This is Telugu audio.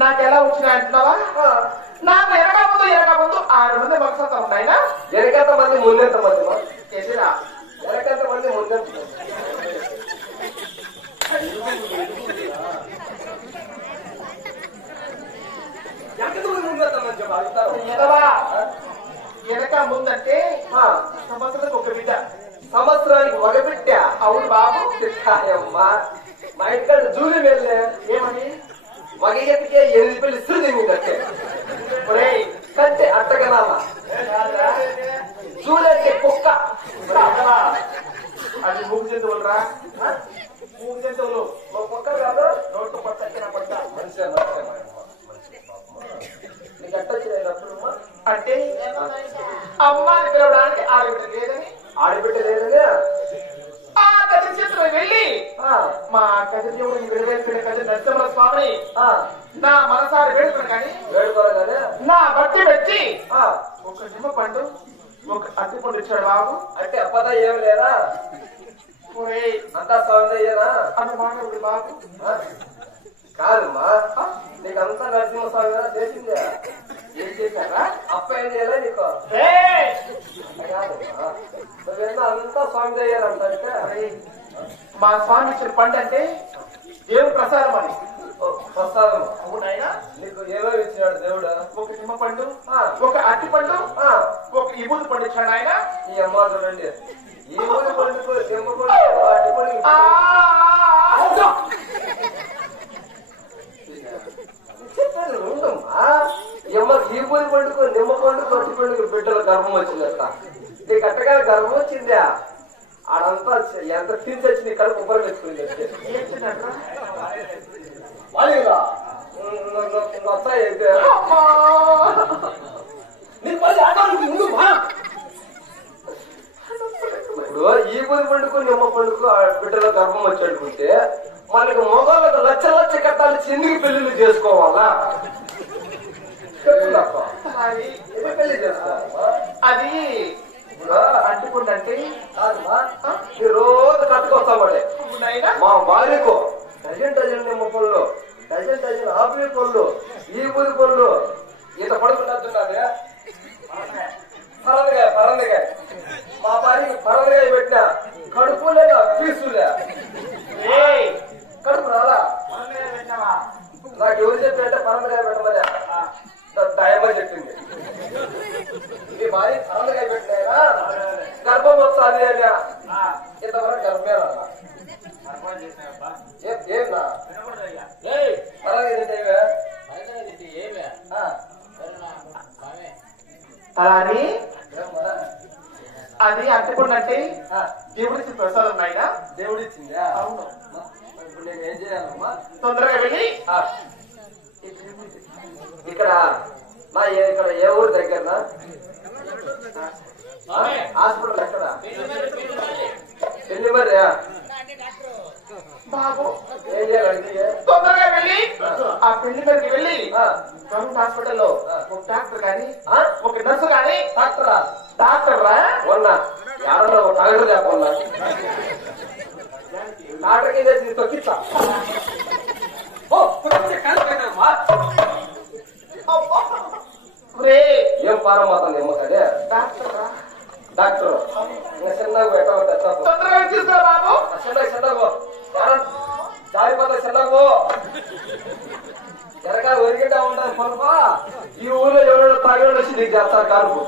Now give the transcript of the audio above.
నాకెలా వచ్చినా అంటున్నావా? నాకు ఎనక ముందు 6 మంది భక్తులతో ఉన్నాయినా. వెనకంత మంది ముందెంత మంది ఎదిరా వెనకంత మంది ముందెంత వెనక ముందంటే సంవత్సరానికి ఒక బిడ్డ. సంవత్సరానికి ఒక బిడ్డ? అవును బాబు. అమ్మా మా ఇంటికాడ జూలి వెళ్ళే ఏమని మగ ఎత్తికే 8 పిల్లలు ఇస్తుంది మీదంటే కంటే అట్టగనాలా జూలంటే కుక్క. అది మూగు జంతువులు రా, మూగు జంతువులు. కుక్క కాదు నోటు పట్టకిన పట్ట మనిషి నీకు ఎట్టొచ్చినప్పుడు అంటే అమ్మాని పిలవడానికి ఆడబిడ్డ లేదని. ఆడబిడ్డ లేదని ఆ కథ చేతులు వెళ్ళి మా కథ దేవుడిని విడవేసుకునే కథ నరసింహ స్వామి నా మనసారి వేడుకుని కానీ వేడుకోవాలి. నా బట్టి పెట్టి ఒక నిమ్మ పండు ఒక అట్టి పండు ఇచ్చాడు బాబు. అంటే అప్పదా ఏమి లేదా అంతా స్వామిదయ్యేనా అన్న మాట బాబు. కాదమ్మా నీకంతా నరసింహస్వామి కదా చేసిందే. ఏం చేశారా? అప్ప ఏం చేయలే నీకు? కాదమ్మా నువ్వేందో అంతా స్వామిదయ్యారంటే మా స్వామి ఇచ్చిన పండు అంటే దేవుడు ప్రసాదం అని. ప్రసాదం అవునాయనా? నీకు ఏమేమి ఇచ్చినాడు దేవుడు? ఒక నిమ్మ పండు, ఒక అట్టి పండు, ఒక ఇబుదు పండు ఇచ్చాడు ఆయన. ఈ అమ్మ చూడండి, ఈ ఊరి పండుగ నిమ్మ పండు అట్టి పండుగ చెప్పాను ఉండమ్మా. ఎమ్మకి ఈ ఊరి పండుగ నిమ్మ పండుగ అట్టి పండుగ బిడ్డల గర్భం వచ్చిందట. నీకు అట్టగా గర్భం వచ్చిందా? ఆడంతా ఎంత తీర్చొచ్చి నీ కడుపు ఉబ్బరం తెచ్చుకుంది. వస్తాయి అయితే నీకు మళ్ళీ ఆడడానికి ముందు ఇప్పుడు ఈ ఊరి పండుగ నిమ్మ పండుగ బిడ్డల గర్భం వచ్చేటుకుంటే మనకి మొగోళ్ళకు లక్ష లక్ష కట్టాలి, చిన్నికి పెళ్లిళ్ళు చేసుకోవాలా? పెళ్లి చేసుకోవాలా? అది అడ్డుకుంటే రోజు కట్టుకొస్తామండి. మా భార్యకు డజన్ నిమ్మ పళ్ళు, డజన్ ఆపిల్ పళ్ళు, ఈ ఊరి పళ్ళు ఇంత పడుతున్నట్టున్నది. పరందగా మా భార్యకి పరందగా పెట్టిన కడుపులే పీసులే కడుపు రాలా. నాకు ఎవరు చెప్పినట్టే పరందగా పెట్టమని దయమని చెప్పింది. మీ భార్య పరందగా పెట్టినాయనా గర్భం వస్తుంది అని ఇంతవరకు గర్భమే రాలా. ఏమన్నా అలాని అది అట్టుకుంటే దేవుడికి ప్రసాదం ఆయన. దేవుడు ఇచ్చిందా? అవును. ఇప్పుడు నేను ఏం చేయాలమ్మా? తొందరగా వెళ్ళి ఇక్కడ నా ఇక్కడ ఏ ఊరు దగ్గర హాస్పిటల్ ఎక్కడ? పెళ్లి మరి బాబు ఏం చేయాలండి? తొందరగా వెళ్ళి ఆ పెళ్లి దగ్గరికి వెళ్ళి గవర్నమెంట్ హాస్పిటల్లో ఒక డాక్టర్ గాని ఒక నర్సు గాని డాక్టర్ రా మొన్న ఎవరన్నా ఒక డాక్టర్ లేకుండా డాక్టర్కి చేసి తొక్కిస్తా. ఏం పారమాతం నిమ్మకాడే డాక్టర్ రా డాక్టర్ చిన్నగా పెట్ట తొందరగా తీసుకురా బాబు. చిన్నగో జారిపోతా చిన్నగో ఎరగా ఒరిగిటా ఉంటారు పొలపా. ఈ ఊళ్ళో ఎవరో తాగేవాళ్ళు వచ్చి నీకు చేస్తారు కారుకు.